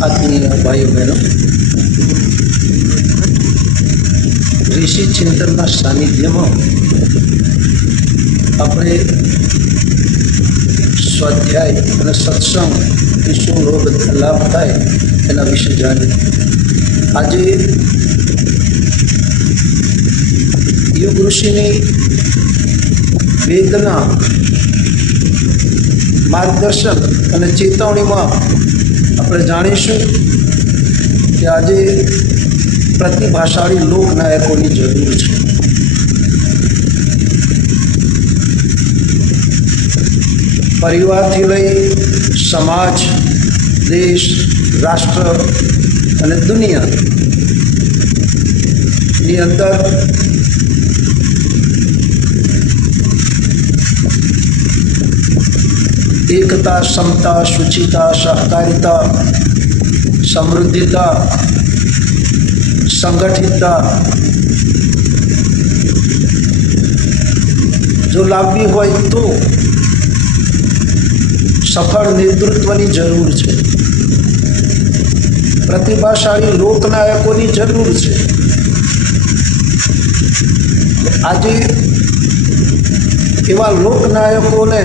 आत्मीय भाई बहनों, ऋषि चिंतन सानिध्य में अपने स्वाध्याय और सत्संग शू लाभ थाय एना विषे जाणी। आज युग ऋषिनी वेदना मार्गदर्शन और चेतवणी में આપણે જાણીશું કે આજે પ્રતિભાશાળી લોકનાયકોની જરૂર છે। પરિવારથી લઈ સમાજ, દેશ, રાષ્ટ્ર અને દુનિયાની અંદર एकता, समता, शुचिता, सहकारिता, समृद्धिता, संगठितता जो लावी होय तो सफल नेतृत्वनी जरूर है। प्रतिभाशाળી લોકનાયકોની જરૂર છે। આજે એવા લોકનાયકોને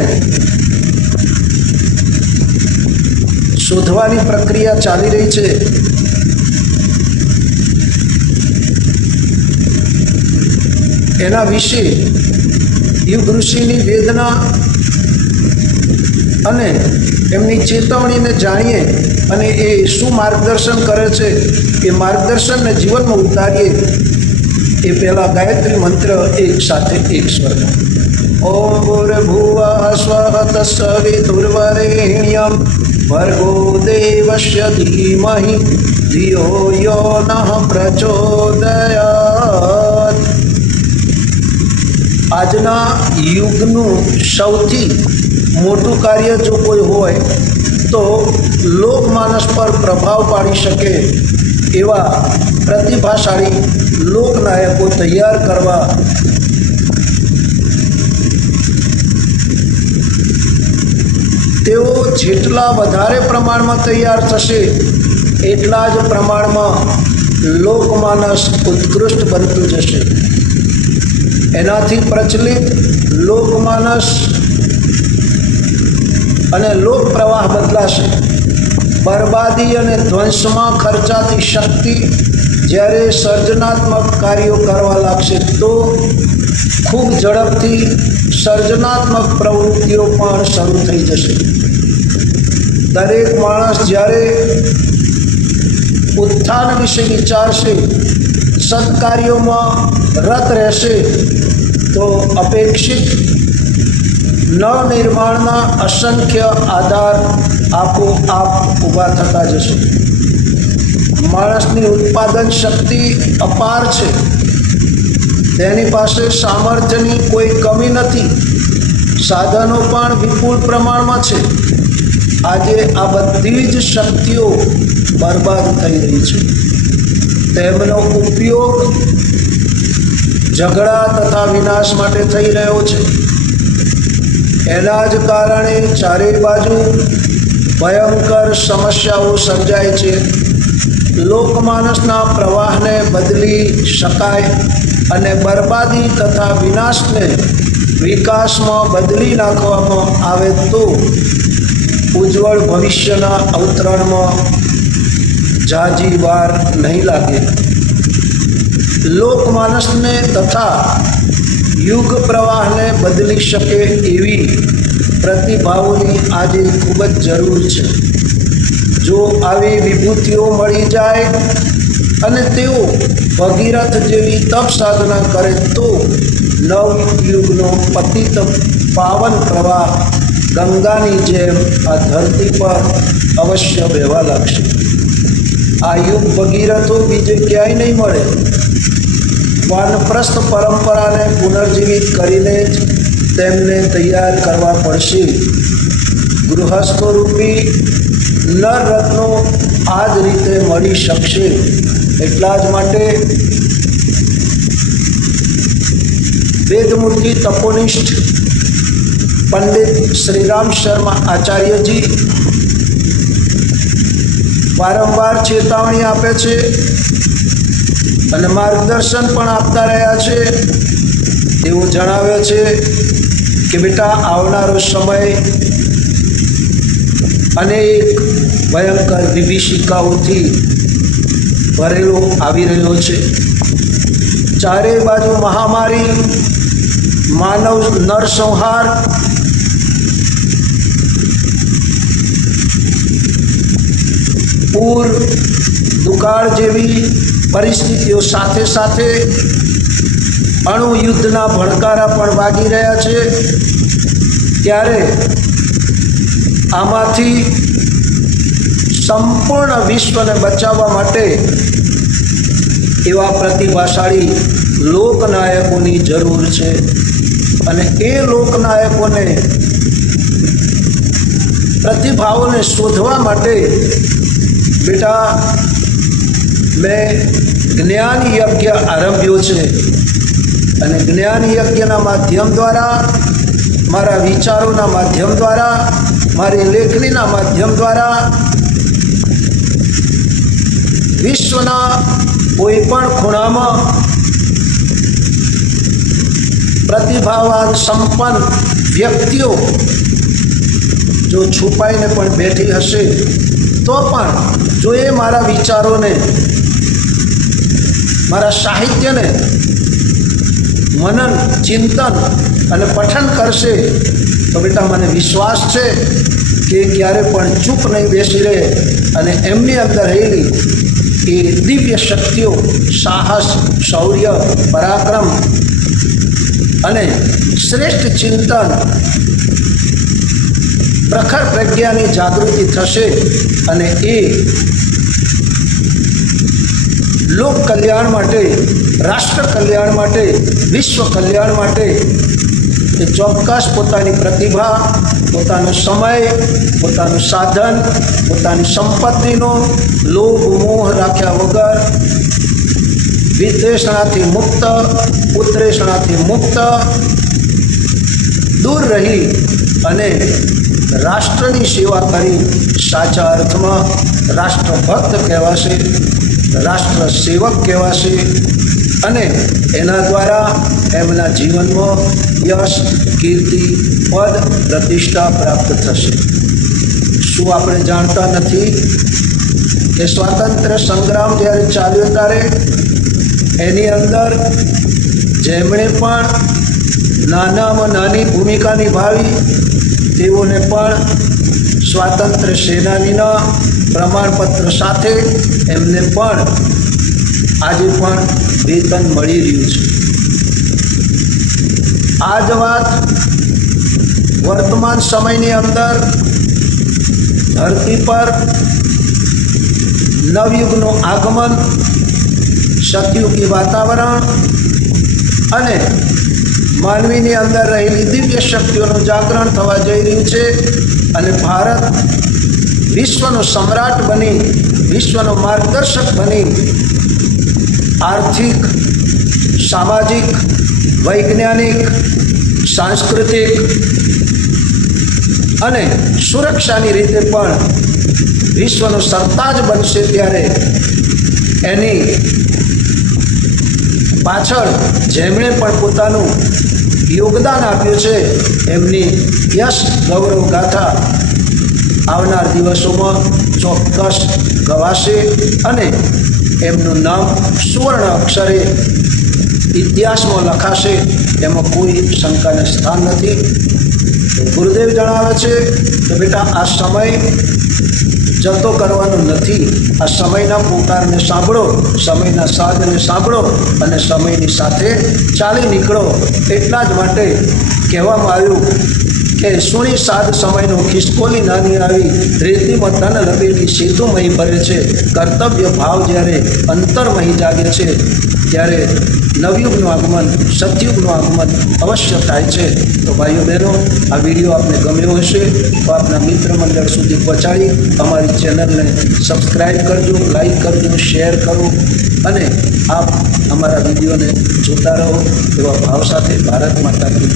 શોધવાની પ્રક્રિયા ચાલી રહી છે। એના વિશે યુગ ઋષિની વેદના અને એમની ચેતવણીને જાણીએ અને એ શું માર્ગદર્શન કરે છે એ માર્ગદર્શનને જીવનમાં ઉતારીએ એ પહેલાં ગાયત્રી મંત્ર એક સાથે એક સ્વરમાં। ઓમ ભૂર્ભુવઃ સ્વઃ તત્સવિતુર્વરેણ્યં भर्गो देवस्य धीमहि धियो यो नः प्रचोदयात्। आजना युगનું સૌથી મોટું કાર્ય જો કોઈ હોય તો લોકમાનસ પર પ્રભાવ પાડી શકે એવા પ્રતિભાશાળી લોકનાયકો તૈયાર કરવા તેઓ જેટલા વધારે પ્રમાણમાં તૈયાર થશે એટલા જ પ્રમાણમાં લોકમાનસ ઉત્કૃષ્ટ બનતું જશે। એનાથી પ્રચલિત લોકમાનસ અને લોક પ્રવાહ બદલાશે। બરબાદી અને ધ્વંસમાં ખર્ચાતી શક્તિ જ્યારે સર્જનાત્મક કાર્યો કરવા લાગશે તો ખૂબ ઝડપથી સર્જનાત્મક પ્રવૃત્તિઓ પણ શરૂ થઈ જશે। દરેક માણસ જ્યારે ઉત્થાન વિશે વિચારશે, સત્કાર્યોમાં રત રહેશે તો અપેક્ષિત નવનિર્માણના અસંખ્ય આધાર આપોઆપ ઊભા થતા જશે। માણસની ઉત્પાદન શક્તિ અપાર છે, તેની પાસે સામર્થ્યની કોઈ કમી નથી, સાધનો પણ વિપુલ પ્રમાણમાં છે। આજે આ બધી જ શક્તિઓ બરબાદ થઈ રહી છે। તેમનો ઉપયોગ ઝઘડા તથા વિનાશ માટે થઈ રહ્યો છે। એના જ કારણે ચારે બાજુ ભયંકર સમસ્યાઓ સર્જાય છે। લોકમાનસના પ્રવાહને બદલી શકાય અને બરબાદી તથા વિનાશને વિકાસમાં બદલી નાખવામાં આવે તો ઉજ્જવળ ભવિષ્યના અવતરણમાં ઝાઝી વાર નહીં લાગે। લોકમાનસને તથા યુગ પ્રવાહને બદલી શકે એવી પ્રતિભાઓની આજે ખૂબ જ જરૂર છે। જો આવી વિભૂતિઓ મળી જાય અને તેઓ ભગીરથ જેવી તપ સાધના કરે તો નવયુગનો પતિત પાવન પ્રવાહ ગંગાની જેમ આ ધરતી પર અવશ્ય વહેવા લાગશે। આ યુગ ભગીરથો બીજે ક્યાંય નહીં મળે। વાનપ્રસ્થ પરંપરાને પુનર્જીવિત કરીને જ તેમને તૈયાર કરવા પડશે। ગૃહસ્થો રૂપી નરરત્નો આ જ રીતે મળી શકશે। એટલા જ માટે वेदमूर्ति तपोनिष्ठ पंडित श्री राम शर्मा आचार्य जी વારંવાર ચેતવણી આપે છે અને માર્ગદર્શન પણ આપતા રહ્યા છે. તેઓ જણાવે છે કે બેટા, આવનારો સમય અનેક ભયંકર વિભીષિકાઓથી ભરેલો આવી રહ્યો છે. ચારે બાજુ મહામારી, માનવ નરસંહાર, પૂર, દુકાળ જેવી પરિસ્થિતિઓ સાથે સાથે અણુ યુદ્ધના ભડકારા પણ વાગી રહ્યા છે. ત્યારે આમાંથી સંપૂર્ણ વિશ્વને બચાવવા માટે એવા પ્રતિભાશાળી લોકનાયકોની જરૂર છે. અને એ લોકનાયકોને, પ્રતિભાઓને શોધવા માટે બેટા મેં જ્ઞાન યજ્ઞ આરંભ્યો છે. અને જ્ઞાન યજ્ઞના માધ્યમ દ્વારા, મારા વિચારોના માધ્યમ દ્વારા, મારી લેખનીના માધ્યમ દ્વારા વિશ્વના કોઈ પણ ખૂણામાં પ્રતિભાવાન સંપન્ન વ્યક્તિઓ જો છુપાઈને પણ બેઠી હશે તો પણ જો એ મારા વિચારોને, મારા સાહિત્યને મનન, ચિંતન અને પઠન કરશે તો બેટા મને વિશ્વાસ છે કે ક્યારે પણ ચૂપ નહીં બેસી રહે અને એમની અંદર રહેલી એ દિવ્ય શક્તિઓ, સાહસ, શૌર્ય, પરાક્રમ અને શ્રેષ્ઠ ચિંતન, પ્રખર પ્રજ્ઞાની જાગૃતિ થશે અને એ લોક કલ્યાણ માટે, રાષ્ટ્ર કલ્યાણ માટે, વિશ્વ કલ્યાણ માટે એ ચોક્કસ પોતાની પ્રતિભા, પોતાનો સમય, પોતાનું સાધન, પોતાની સંપત્તિનો લોભ મોહ રાખ્યા વગર વિતૃષ્ણાથી મુક્ત, ઉત્તૃષ્ણાથી મુક્ત, દૂર રહી અને રાષ્ટ્રની સેવા કરી સાચા અર્થમાં રાષ્ટ્રભક્ત કહેવાશે, રાષ્ટ્ર સેવક કહેવાશે અને એના દ્વારા એમના જીવનમાં યશ, કીર્તિ, પદ, પ્રતિષ્ઠા પ્રાપ્ત થશે. શું આપણે જાણતા નથી કે સ્વાતંત્ર્ય સંગ્રામ જ્યારે ચાલ્યો ત્યારે એની અંદર જેમણે પણ નાનામાં નાની ભૂમિકા નિભાવી તેઓને પણ સ્વાતંત્ર્ય સેનાનીના પ્રમાણપત્ર સાથે એમને પણ આજે પણ વેતન મળી રહ્યું છે. આ જ વાત વર્તમાન સમયની અંદર ધરતી પર નવયુગનું આગમન, સતયુગી વાતાવરણ અને માનવીની અંદર રહેલી દિવ્ય શક્તિઓનું જાગરણ થવા જઈ રહ્યું છે અને ભારત વિશ્વનો સમ્રાટ બની, વિશ્વનો માર્ગદર્શક બની આર્થિક, સામાજિક, વૈજ્ઞાનિક, સાંસ્કૃતિક અને સુરક્ષાની રીતે પણ વિશ્વનો સરતાજ બનશે. ત્યારે એની પાછળ જેમણે પણ પોતાનું યોગદાન આપ્યું છે એમની યશ, ગૌરવ ગાથા આવનાર દિવસોમાં ચોક્કસ ગવાશે અને એમનું નામ સુવર્ણ અક્ષરે ઇતિહાસમાં લખાશે. એમાં કોઈ શંકાને સ્થાન નથી. ગુરુદેવ જણાવે છે કે બેટા, આ સમય જતો કરવાનો નથી. આ સમયના પુકારને સાંભળો, સમયના સાધને સાંભળો અને સમયની સાથે ચાલી નીકળો. એટલા જ માટે કહેવામાં આવ્યું કે સુણી સાધ સમયનો ખિસકોલી નાની આવી, રેતીમાં તન લપેટી સેતુમય ભરે છે. કર્તવ્ય ભાવ જ્યારે અંતરમય જાગે છે ત્યારે નવયુગનું આગમન, સતયુગનું આગમન અવશ્ય થાય છે. તો ભાઈઓ બહેનો, આ વિડીયો આપને ગમ્યો હશે તો આપના મિત્ર મંડળ સુધી પહોંચાડી અમારી ચેનલને સબસ્ક્રાઈબ કરજો, લાઈક કરજો, શેર કરો અને આપ અમારા વિડીયોને જોતા રહો એવા ભાવ સાથે ભારત માતા કી